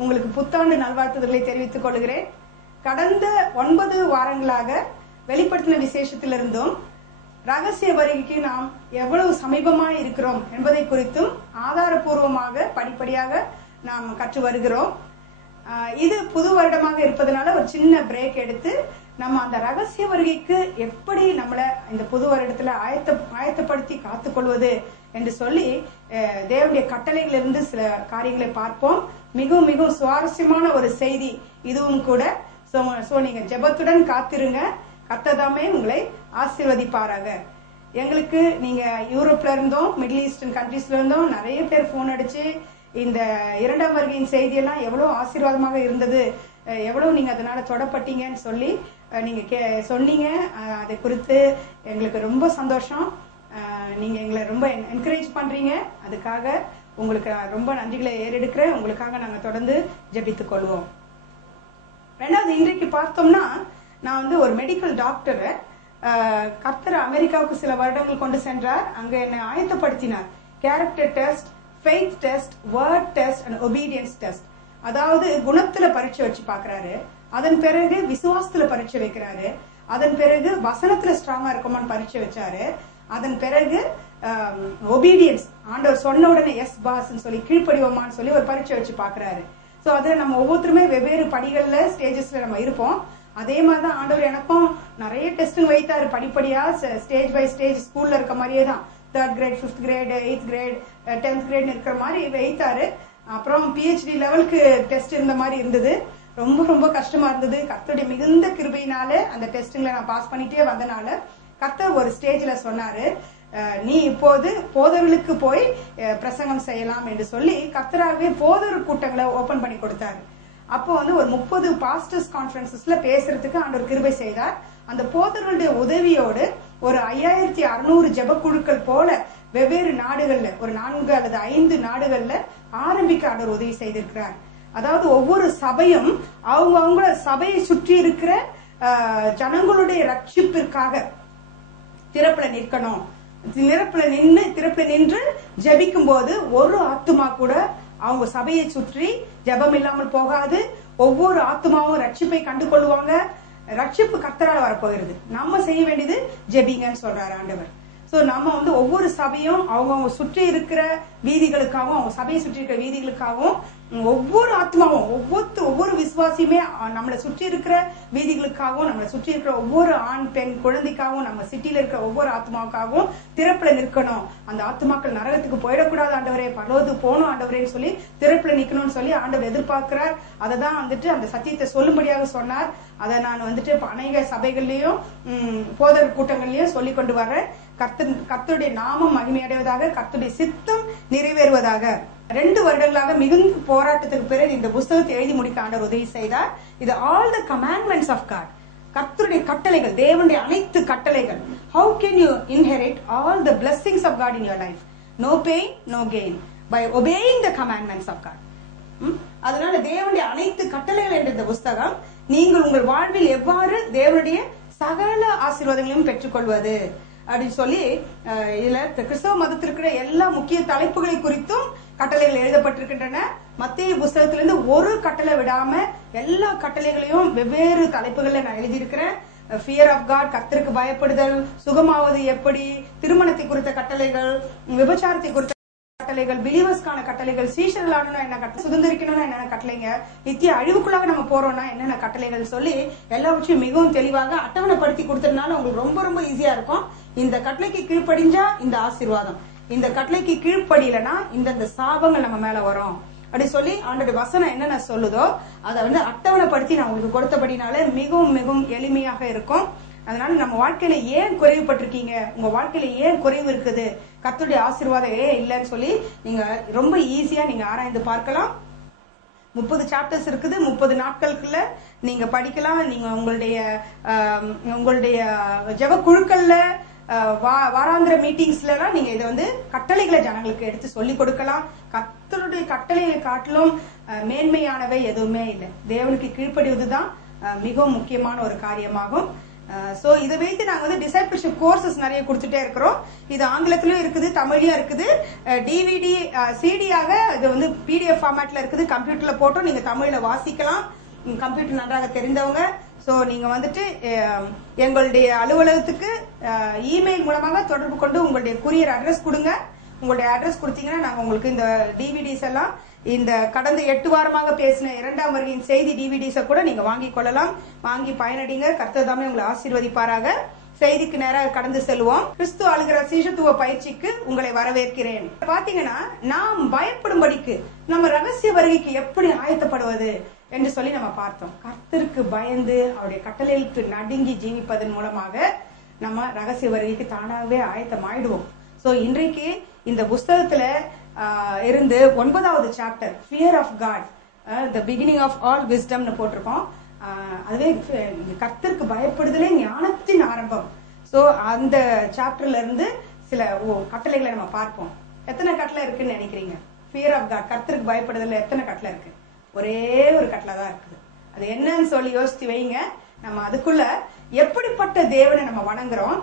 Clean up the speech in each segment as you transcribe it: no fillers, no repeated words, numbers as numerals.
உங்களுக்கு புத்தாண்டு நல்வாழ்த்துதல்களை தெரிவித்துக் கொள்கிறேன். கடந்த 9 வாரங்களாக வெளிப்படுத்தின விசேஷத்திலிருந்தும் ரகசிய வருகைக்கு நாம் எவ்வளவு சமீபமாக இருக்கிறோம் என்பதை குறித்தும் ஆதாரபூர்வமாக படிப்படியாக நாம் கற்று வருகிறோம். இது புது வருடமாக இருப்பதனால ஒரு சின்ன பிரேக் எடுத்து நம்ம அந்த ரகசிய வருகைக்கு எப்படி நம்மளை இந்த புது வருடத்துல ஆயத்தப்படுத்தி காத்துக்கொள்வது என்று சொல்லி தேவனுடைய கட்டளைகளிலிருந்து சில காரியங்களை பார்ப்போம். மிகவும் மிகவும் சுவாரஸ்யமான ஒரு செய்தி இதுவும் கூட. சோ நீங்க ஜெபத்துடன் காத்திருங்க. கர்த்ததாமே உங்களை ஆசீர்வதிப்பாராக. எங்களுக்கு நீங்க யூரோப்ல இருந்தோம், மிடில் ஈஸ்டர்ன் கண்ட்ரீஸ்ல இருந்தோம் நிறைய பேர் போன் அடிச்சு இந்த இரண்டாம் வருகையின் செய்தியெல்லாம் எவ்வளவு ஆசீர்வாதமாக இருந்தது, எவ்வளவு நீங்க அதனால தொடப்பட்டீங்கன்னு சொல்லி நீங்க சொன்னீங்க. அதை குறித்து எங்களுக்கு ரொம்ப சந்தோஷம். நீங்க எங்களை ரொம்ப என்கரேஜ் பண்றீங்க. அதுக்காக உங்களுக்கு ரொம்ப நன்றிகளை ஏறெடுக்கிறேன். உங்களுக்காக நாங்க தொடர்ந்து ஜெபித்துக் கொள்வோம். ரெண்டாவது, இன்றைக்கு பார்த்தோம்னா நான் ஒரு மெடிக்கல் டாக்டர். கர்த்தர் அமெரிக்காவுக்கு சில வருடங்கள் கொண்டு சென்றார். அங்க என்னை ஆயத்தப்படுத்தினார். Character test, faith test, word test and obedience test. அதாவது குணத்துல பரீட்சை வச்சு பாக்குறாரு, அதன் பிறகு விசுவாசத்துல பரீட்சை வைக்கிறாரு, அதன் பிறகு வசனத்துல ஸ்ட்ராங்கா இருக்குமான்னு பரீட்சை வச்சாரு, அதன் பிறகு ஒபீடியன்ஸ், ஆண்டவர் சொன்ன உடனே எஸ் பாஸ் சொல்லி கீழ்ப்படிவோமான்னு சொல்லி ஒரு பரீட்சை வச்சு பாக்குறாரு. சோ அதுல நம்ம ஒவ்வொருத்தருமே வெவ்வேறு படிகள்ல ஸ்டேஜஸ்ல நம்ம இருப்போம். அதே மாதிரிதான் ஆண்டவர் எனக்கும் நிறைய டெஸ்ட் வைத்தாரு. படிப்படியா ஸ்டேஜ் பை ஸ்டேஜ் ஸ்கூல்ல இருக்க மாதிரியே தான் 3rd great, 5th great, 8th great, 10th great இருக்கிற மாதிரி வைத்தாரு. அப்புறம் PhD லெவலுக்கு டெஸ்ட் இருந்த மாதிரி இருந்தது. ரொம்ப ரொம்ப கஷ்டமா இருந்தது. கர்த்தருடைய மிகுந்த கிருபையினால அந்த டெஸ்ட்ல நான் பாஸ் பண்ணிட்டே வந்தனால கர்த்தர் ஒரு ஸ்டேஜ்ல சொன்னாரு, நீ இப்போது போதர்களுக்கு போய் பிரசங்கம் செய்யலாம் என்று சொல்லி கர்த்தராகவே போதர் கூட்டங்களை ஓபன் பண்ணி கொடுத்தாரு. அப்போ ஒரு 30 பாஸ்டர்ஸ் கான்ஃபரன்சஸ்ல பேசுறதுக்கு ஆண்டவர் கிருபை செய்தார். அந்த போதர்களுடைய உதவியோடு ஒரு 5600 ஜெபக்குழுக்கள் போல வெவ்வேறு நாடுகள்ல ஒரு 4 அல்லது 5 நாடுகள்ல ஆரம்பிக்க ஆண்டவர் உதவி செய்திருக்கிறார். அதாவது ஒவ்வொரு சபையும் அவங்கள சபையை சுற்றி இருக்கிற ஜனங்களுடைய ரட்சிப்பிற்காக திறப்புல நிற்கணும். திறப்புல நின்று ஜெபிக்கும் போது ஒரு ஆத்துமா கூட அவங்க சபையை சுற்றி ஜெபம் இல்லாமல் போகாது. ஒவ்வொரு ஆத்துமாவும் ரட்சிப்பை கண்டு கொள்ளுவாங்க. ரட்சிப்பு கர்த்தரால வரப்போகிறது. நம்ம செய்ய வேண்டியது ஜெபிங்கன்னு சொல்றாரு ஆண்டவர். சோ நம்ம ஒவ்வொரு சபையும் அவங்க சுற்றி இருக்கிற வீதிகளுக்காகவும், அவங்க சபையை சுற்றி இருக்கிற வீதிகளுக்காகவும், ஒவ்வொரு ஆத்மாவும் ஒவ்வொரு விசுவாசியுமே நம்மளை சுற்றி இருக்கிற வீதிகளுக்காகவும், நம்மளை சுற்றி இருக்கிற ஒவ்வொரு ஆண் பெண் குழந்தைக்காகவும், நம்ம சிட்டியில இருக்கிற ஒவ்வொரு ஆத்மாவுக்காகவும் திறப்புல நிற்கணும். அந்த ஆத்மாக்கள் நரகத்துக்கு போயிடக்கூடாது ஆண்டவரே, பரலோகத்துக்கு போகணும் ஆண்டவரேன்னு சொல்லி திறப்புல நிக்கணும்னு சொல்லி ஆண்டவர் எதிர்பார்க்கிறார். அததான் அந்த சத்தியத்தை சொல்லும்படியாக சொன்னார். அதை நான் அநேக சபைகள்லயும் போதர் கூட்டங்கள்லயும் சொல்லி கொண்டு வர்றேன். கர்த்தருடைய நாமம் மகிமையடைவதாக, கர்த்தருடைய சித்தம் நிறைவேறுவதாக. 2 வருடங்களாக மிகுந்த போராட்டத்துக்கு பிறகு இந்த புத்தகத்தை எழுதி முடிக்க ஆண்டவர் உதவி செய்தார். இது all the commandments of God, கர்த்தருடைய கட்டளைகள், தேவனுடைய அனைத்து கட்டளைகள். How can you inherit all the blessings of God in your life? No pain, no gain, by obeying the commandments of God. அதனால தேவனுடைய அனைத்து கட்டளைகள் என்ற இந்த புத்தகம் நீங்கள் உங்கள் வாழ்வில் எவ்வாறு தேவனுடைய சகல ஆசீர்வாதங்களையும் பெற்றுக்கொள்வது அப்படின்னு சொல்லி இதுல கிறிஸ்தவ மதத்தில் இருக்கிற எல்லா முக்கிய தலைப்புகளை குறித்தும் கட்டளைகள் எழுதப்பட்டிருக்கின்றன. மத்திய புஸ்தகத்திலிருந்து ஒரு கட்டளை விடாம எல்லா கட்டளைகளையும் வெவ்வேறு தலைப்புகள்ல நான் எழுதியிருக்கிறேன். ஃபியர் ஆஃப் காட், கர்த்தருக்கு பயப்படுதல், சுகமாவது எப்படி, திருமணத்தை குறித்த கட்டளைகள், விபச்சாரத்தை குறித்த கட்டளைகள், பிலீவர்ஸ்கான கட்டளைகள், சீஷர்களான என்ன கட்டளை, சுதந்திரிக்கணும்னா என்னென்ன கட்டளைங்க, நித்திய அழிவுக்குள்ளாக நம்ம போறோம்னா என்னென்ன கட்டளைகள் சொல்லி எல்லாவற்றையும் மிகவும் தெளிவாக அட்டவணைப்படுத்தி கொடுத்ததுனால உங்களுக்கு ரொம்ப ரொம்ப ஈஸியா இருக்கும். இந்த கட்டளைக்கு கீழ்ப்படிஞ்சா இந்த ஆசீர்வாதம், இந்த கட்டளைக்கு கீழ்ப்படியலனா இந்த சாபங்கள் நம்ம மேல வரும் அப்படி சொல்லி ஆண்டோட வசனம் என்னென்ன சொல்லுதோ அதை அட்டவணைப்படுத்தி நான் உங்களுக்கு கொடுத்தபடினால மிகவும் மிகவும் எளிமையாக இருக்கும். அதனால நம்ம வாழ்க்கையில ஏன் குறைவுபட்டிருக்கீங்க, உங்க வாழ்க்கையில ஏன் குறைவு இருக்குது, கர்த்தருடைய ஆசீர்வாதம் இல்லைன்னு சொல்லி நீங்க ரொம்ப ஈஸியா நீங்க ஆராய்ந்து பார்க்கலாம். 30 சாப்டர்ஸ் இருக்குது. 30 நாட்களுக்குள்ள நீங்க படிக்கலாம். நீங்க உங்களுடைய ஜெப குழுக்கள்ல வாராந்திர மீட்டிங்ஸ்ல நீங்க இதை கட்டளைகளை ஜனங்களுக்கு எடுத்து சொல்லி கொடுக்கலாம். கர்த்தருடைய கட்டளைகளை காட்டிலும் மேன்மையானவை எதுவுமே இல்லை. தேவனுக்கு கீழ்ப்படிவதுதான் மிகவும் முக்கியமான ஒரு காரியமாகும். சோ இதை வைத்து நாங்க வந்து டிசைபிள்ஷிப் கோர்சஸ் நிறைய கொடுத்துட்டே இருக்கிறோம். இது ஆங்கிலத்திலயும் இருக்குது, தமிழ்லயும் இருக்குது, டிவிடி சிடியாக இது வந்து PDF ஃபார்மேட்ல இருக்குது. கம்ப்யூட்டர்ல போட்டோம், நீங்க தமிழ்ல வாசிக்கலாம், கம்ப்யூட்டர் நன்றாக தெரிந்தவங்க. சோ நீங்க வந்துட்டு எங்களுடைய அலுவலகத்துக்கு இமெயில் மூலமாக தொடர்பு கொண்டு உங்களுடைய கூரியர் அட்ரஸ் கொடுங்க. உங்களுடைய அட்ரஸ் கொடுத்தீங்கன்னா நாங்க உங்களுக்கு இந்த டிவிடிஸ் எல்லாம், இந்த கடந்த 8 வாரமாக பேசின 2ஆம் வருகையின் செய்தி டிவிடிஸை கூட நீங்க வாங்கிக் கொள்ளலாம். வாங்கி பயனடைங்க. கர்த்தர் தாமே உங்களை ஆசீர்வதிப்பாராக. செய்திக்கு நேராக கடந்து செல்வோம். கிறிஸ்து ஆளுகிற சீஷத்துவ பயிற்சிக்கு உங்களை வரவேற்கிறேன். பாத்தீங்கன்னா நாம் பயப்படும்படிக்கு நம்ம ரகசிய வருகைக்கு எப்படி ஆயத்தப்படுவது என்று சொல்லி நம்ம பார்த்தோம். கர்த்தருக்கு பயந்து அவருடைய கட்டளைக்கு நடுங்கி ஜீவிப்பதன் மூலமாக நம்ம ரகசிய வருகைக்கு தானாகவே ஆயத்தமாயிடுவோம். சோ இன்றைக்கு இந்த புஸ்தகத்துல இருந்து 9வது chapter fear of God, the beginning of all விஸ்டம்னு போட்டிருக்கோம். அதுவே கர்த்தருக்கு பயப்படுதலே ஞானத்தின் ஆரம்பம். சோ அந்த சாப்டர்ல இருந்து சில கட்டளைகளை நம்ம பார்ப்போம். எத்தனை கட்டளை இருக்குன்னு நினைக்கிறீங்க? ஃபியர் ஆஃப் காட், கர்த்தருக்கு பயப்படுதல எத்தனை கட்டளை இருக்கு? ஒரே ஒரு கட்டளை தான் இருக்குது. அது என்னன்னு சொல்லி யோசித்து வைங்க. நம்ம அதுக்குள்ள எப்படிப்பட்ட தேவனை நம்ம வணங்குறோம்,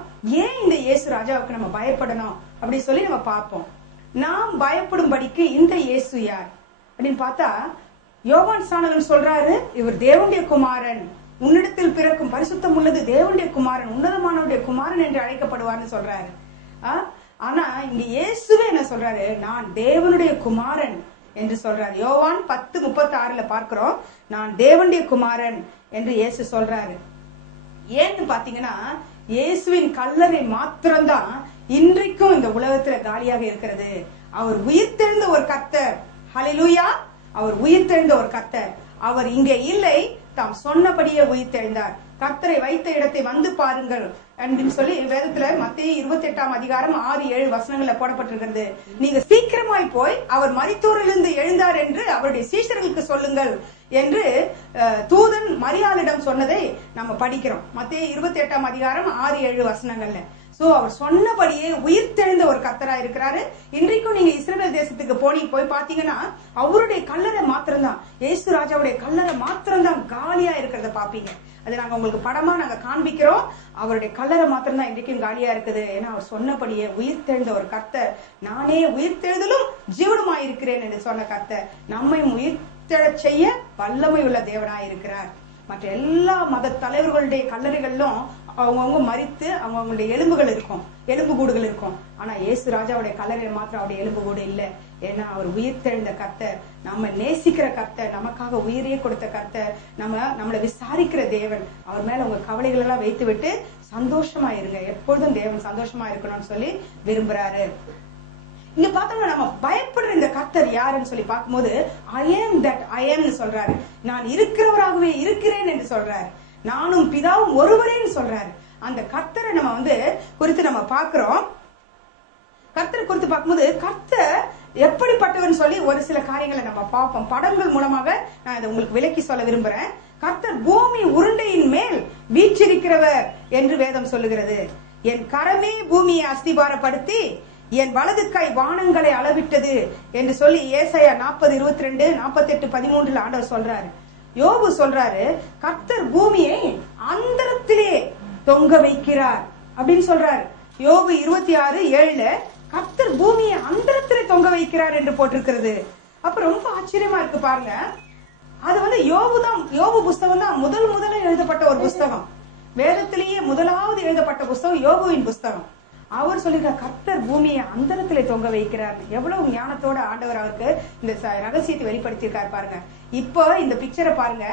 ஏன் இந்த இயேசு ராஜாவுக்கு நம்ம பயப்படணும் அப்படி சொல்லி நம்ம பார்ப்போம். நாம் பயப்படும்படிக்கு இந்த இயேசு யார் அப்படின்னு பார்த்தா, யோவான் ஸ்நானகன் சொல்றாரு, இவர் தேவனுடைய குமாரன், உன்னிடத்தில் பிறக்கும் பரிசுத்தம் உள்ளது தேவனுடைய குமாரன், உன்னதமானவருடைய குமாரன் என்று அழைக்கப்படுவார்னு சொல்றாரு. ஆனா இங்க இயேசுவே என்ன சொல்றாரு, நான் தேவனுடைய குமாரன் என்று சொல்றாரு. யோவான் 10:36 பார்க்கிறோம், நான் தேவனுடைய குமாரன் என்று இயேசு சொல்றாரு. ஏன்னு பாத்தீங்கன்னா, இயேசுவின் கல்லறை மாத்திரம்தான் இன்றைக்கும் இந்த உலகத்துல காலியாக இருக்கிறது. அவர் உயிர்த்தெழுந்த ஒரு கர்த்தர். ஹல்லேலூயா! அவர் உயிர்த்தெழுந்த ஒரு கர்த்தர். அவர் இங்கே இல்லை, தாம் சொன்னபடியே உயிர்த்தெழுந்தார். கர்த்தரை வைத்த இடத்தை வந்து பாருங்கள் அப்படின்னு சொல்லி வேதத்துல மத்தேயு 28ஆம் அதிகாரம் 6-7 வசனங்கள்ல போடப்பட்டிருக்கிறது. நீங்க சீக்கிரமாய் போய் அவர் மரித்தோரிலிருந்து எழுந்தார் என்று அவருடைய சீஷர்களுக்கு சொல்லுங்கள் என்று தூதன் மரியாளிடம் சொன்னதை நம்ம படிக்கிறோம். மத்தேயு 28ஆம் அதிகாரம் 6-7 வசனங்கள்ல. சோ அவர் சொன்னபடியே உயிர்த்தெழுந்த ஒரு கர்த்தரா இருக்கிறாரு. இன்றைக்கும் நீங்க இஸ்ரவேல் தேசத்துக்கு போய் பாத்தீங்கன்னா அவருடைய கல்லறை மாத்திரம்தான், இயேசு ராஜாவுடைய கல்லறை மாத்திரம்தான் காலியா இருக்கிறத பாப்பீங்க. அது நாங்க உங்களுக்கு படமா நாங்க காண்பிக்கிறோம். அவருடைய கல்லறை மாத்திரம்தான் இன்றைக்கும் காலியா இருக்குது. ஏன்னா அவர் சொன்னபடியே உயிர்த்தெழுந்த ஒரு கர்த்தர், நானே உயிர்த்தெழுதலும் ஜீவனுமாய் இருக்கிறேன் என்று சொன்ன கர்த்தர் நம்மை உயிர்த்தெழச் செய்ய வல்லமை உள்ள தேவனாய் இருக்கிறார். மற்ற எல்லா மத தலைவர்களுடைய கல்லறைகளிலும் அவங்கவுங்க மரித்து அவங்களுடைய எலும்புகள் இருக்கும், எலும்பு கூடுகள் இருக்கும். ஆனா இயேசு ராஜாவுடைய கல்லறையில மாத்திரம் அவருடைய எலும்பு கூடு இல்ல. ஏன்னா அவர் உயிர்த்தெழுந்த கர்த்தர், நம்ம நேசிக்கிற கர்த்தர், நமக்காக உயிரையே கொடுத்த கர்த்தர், நம்மளை விசாரிக்கிற தேவன். அவர் மேல உங்க கவலைகள் எல்லாம் வைத்து விட்டு சந்தோஷமா இருங்க. எப்பொழுதும் தேவன் சந்தோஷமா இருக்கணும்னு சொல்லி விரும்புறாரு. இங்க பார்த்தோம்னா நம்ம பயப்படுற இந்த கர்த்தர் யாருன்னு சொல்லி பார்க்கும்போது, ஐ ஆம் தட் ஐ ஆம்னு சொல்றாரு. நான் இருக்கிறவராகவே இருக்கிறேன் என்று சொல்றாரு. நானும் பிதாவும் ஒருவரேன்னு சொல்றாரு. அந்த கர்த்தரை நம்ம குறித்து நம்ம பார்க்கிறோம். கர்த்தரை குறித்து பார்க்கும்போது கர்த்தர் எப்படிப்பட்டவன் சொல்லி ஒரு சில காரியங்களை நம்ம பார்ப்போம். படங்கள் மூலமாக நான் இதை உங்களுக்கு விளக்கி சொல்ல விரும்புறேன். கர்த்தர் பூமி உருண்டையின் மேல் வீற்றிருக்கிறவர் என்று வேதம் சொல்லுகிறது. என் கரமே பூமியை அஸ்திபாரப்படுத்தி என் வலது கை வானங்களை அளவிட்டது என்று சொல்லி ஏசாயா 40:22, 48:13 ஆண்டவர் சொல்றாரு. யோபு சொல்றாரு, கர்த்தர் பூமியை அந்தரத்திலே தொங்க வைக்கிறார் அப்படின்னு சொல்றாரு. யோபு 26:7 கர்த்தர் பூமியை அந்தரத்திலே தொங்க வைக்கிறார் என்று போட்டிருக்கிறது. அப்ப ரொம்ப ஆச்சரியமா இருக்கு பாருங்க. அது யோபு புஸ்தகம் தான் முதல்ல எழுதப்பட்ட ஒரு புஸ்தகம். வேதத்திலேயே முதலாவது எழுதப்பட்ட புஸ்தகம் யோபுவின் புஸ்தகம். அவர் சொல்லிருக்கார், கர்த்தர் பூமியை அந்தரத்திலே தொங்க வைக்கிறார். எவ்வளவு ஞானத்தோட ஆண்டவர் அவருக்கு இந்த ரகசியத்தை வெளிப்படுத்தியிருக்காரு பாருங்க. இப்போ இந்த பிக்சரை பாருங்க,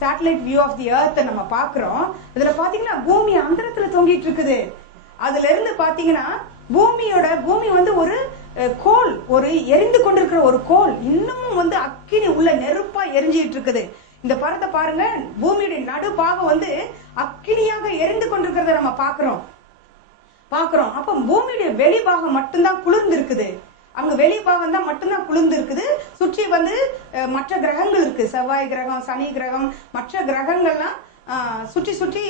satellite view of the earth நம்ம பாக்குறோம். இதுல பாத்தீங்கன்னா பூமி அந்தரத்துல தொங்கிட்டு இருக்குது. அதுல இருந்து பாத்தீங்கன்னா பூமி ஒரு கோல், ஒரு எரிந்து கொண்டிருக்கிற ஒரு கோல், இன்னமும் அக்கினி உள்ள நெருப்பா எரிஞ்சிட்டு இருக்குது. இந்த படத்தை பாருங்க, பூமியுடைய நடுபாகம் அக்கினியாக எரிந்து கொண்டிருக்கிறத நம்ம பாக்குறோம். அப்ப பூமியுடைய வெளிபாகம் மட்டும்தான் குளிர்ந்து இருக்குது. அங்க வெளிபாகம் தான் மட்டும்தான் குளிர்ந்து இருக்குது. சுற்றி மற்ற கிரகங்கள் இருக்கு, செவ்வாய் கிரகம், சனி கிரகம், மற்ற கிரகங்கள்லாம் சுற்றி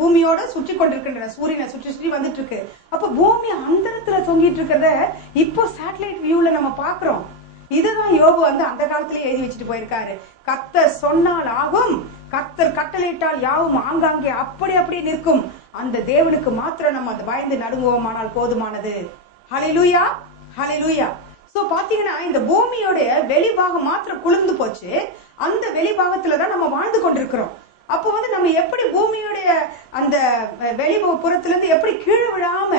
பூமியோட சுற்றி கொண்டிருக்கின்றன. சூரியனை சுற்றி வந்துட்டு இருக்கு. அப்ப பூமி அந்தரத்துல தொங்கிட்டு இருக்கிறத இப்போ சேட்டலைட் வியூல நம்ம பாக்குறோம். இதுதான் யோபு அந்த காலத்திலேயே எழுதி வச்சுட்டு போயிருக்காரு. கர்த்தர் சொன்னால் ஆகும், கர்த்தர் கட்டளையிட்டால் யாவும் ஆங்காங்கே அப்படி நிற்கும். அந்த தேவனுக்கு மாத்திரம் நம்ம அதை பயந்து நடுங்குவோமானால் போதுமானது. ஹல்லேலூயா, ஹல்லேலூயா. சோ பாத்தீங்கன்னா இந்த பூமியோட வெளிபாகம் மாத்திரம் குளிர்ந்து போச்சு. அந்த வெளிபாகத்துலதான் நம்ம வாழ்ந்து கொண்டிருக்கிறோம். அப்போ நம்ம எப்படி பூமியோடைய அந்த வெளிப்புறத்துல இருந்து எப்படி கீழே விழாம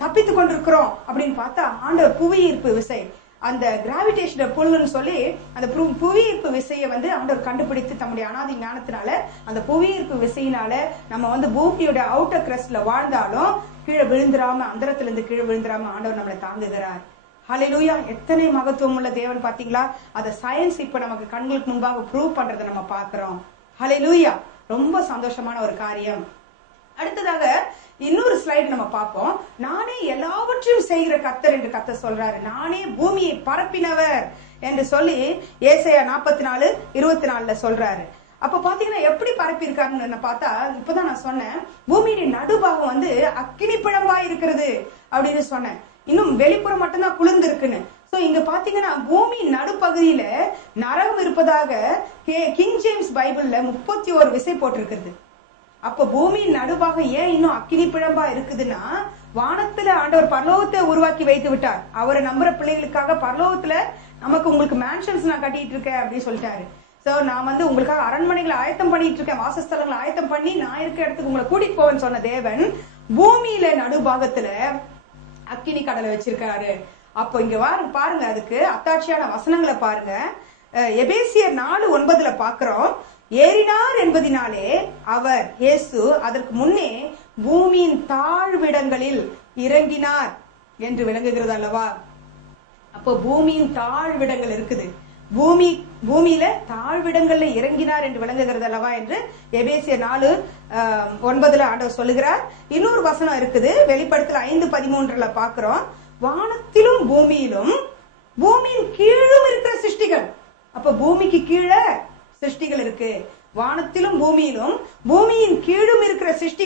தப்பித்து கொண்டிருக்கிறோம் அப்படின்னு பார்த்தா, ஆண்டவர் புவியீர்ப்பு விசை, அந்த கிராவிடேஷனல் புல்லுன்னு சொல்லி அந்த புவியீர்ப்பு விசையை ஆண்டவர் கண்டுபிடித்து தம்முடைய அனாதி ஞானத்தினால அந்த புவியீர்ப்பு விசையினால நம்ம பூமியோட அவுட்டர் கிரஸ்ட்ல வாழ்ந்தாலும் கீழே விழுந்துராம, அந்தரத்துல இருந்து கீழே விழுந்துராம ஆண்டவர் நம்மளை தாங்குகிறார். ஹல்லேலூயா. எத்தனை மகத்துவம் உள்ள தேவன் பாத்தீங்களா? அத சயின்ஸ் இப்ப நமக்கு கண்களுக்கு முன்பாக ப்ரூவ் பண்றதை நம்ம பாக்குறோம். ஹல்லேலூயா. ரொம்ப சந்தோஷமான ஒரு காரியம். அடுத்ததாக இன்னொரு ஸ்லைடு நம்ம பார்ப்போம். நானே எல்லாவற்றையும் செய்கிற கர்த்தர் என்று கர்த்தர் சொல்றாரு. நானே பூமியை பரப்பினவர் என்று சொல்லி ஏசாயா 44:24 சொல்றாரு. அப்ப பாத்தீங்கன்னா எப்படி பரப்பி இருக்காருன்னு பார்த்தா, இப்பதான் நான் சொன்னேன் பூமியுடைய நடுபாகம் அக்கினி பிழம்பா இருக்கிறது அப்படின்னு சொன்னேன். இன்னும் வெளிப்புறம் மட்டும்தான் குளிர்ந்து இருக்குன்னு. சோ இங்க பாத்தீங்கன்னா பூமியின் நடுப்பகுதியில நரகம் இருப்பதாக கிங் ஜேம்ஸ் பைபிள்ல 31 விசை போட்டிருக்கிறது. அப்ப பூமியின் நடுவாக ஏன் இன்னும் அக்கினி பிழம்பா இருக்குதுன்னா, வானத்துல ஆண்டவர் பரலோகத்தை உருவாக்கி வைத்து விட்டார். அவரை நம்புற பிள்ளைகளுக்காக பரலோகத்துல உங்களுக்கு மேன்ஷன்ஸ் நான் கட்டிட்டு இருக்கேன் அப்படின்னு சொல்லிட்டாரு. சோ நான் உங்களுக்காக அரண்மனைகளை ஆயத்தம் பண்ணிட்டு இருக்கேன், வாசஸ்தலங்களை ஆயத்தம் பண்ணி நான் இருக்கிற இடத்துக்கு உங்களை கூட்டிட்டு போவேன்னு சொன்ன தேவன் பூமியில நடுபாகத்துல அக்கினி கடலை வச்சிருக்காரு. அப்போ இங்க பாருங்க, அதுக்கு அத்தாட்சியான வசனங்களை பாருங்க. எபேசியர் 4:9 பாக்குறோம். ஏறினார் என்பதினாலே அவர் இயேசு அதற்கு முன்னே பூமியின் தாழ்விடங்களில் இறங்கினார் என்று விளங்குகிறது அல்லவா? அப்போ பூமியின் தாழ்விடங்கள் இருக்குது. பூமியில தாழ்விடங்கள்ல இறங்கினார் என்று விளங்குகிறது அல்லவா என்று எபேசியர் 4:9 ஆண்டவர் சொல்லுகிறார். இன்னொரு வசனம் இருக்குது, வெளிப்படுத்தல் 5:13 பாக்குறோம். வானத்திலும் பூமியிலும் பூமியின் கீழும் இருக்கிற சிருஷ்டிகள். அப்ப பூமிக்கு கீழே சிருஷ்டிகள் இருக்கு. வானத்திலும் பூமியிலும் பூமியின் கீழும் இருக்கிற சிருஷ்டி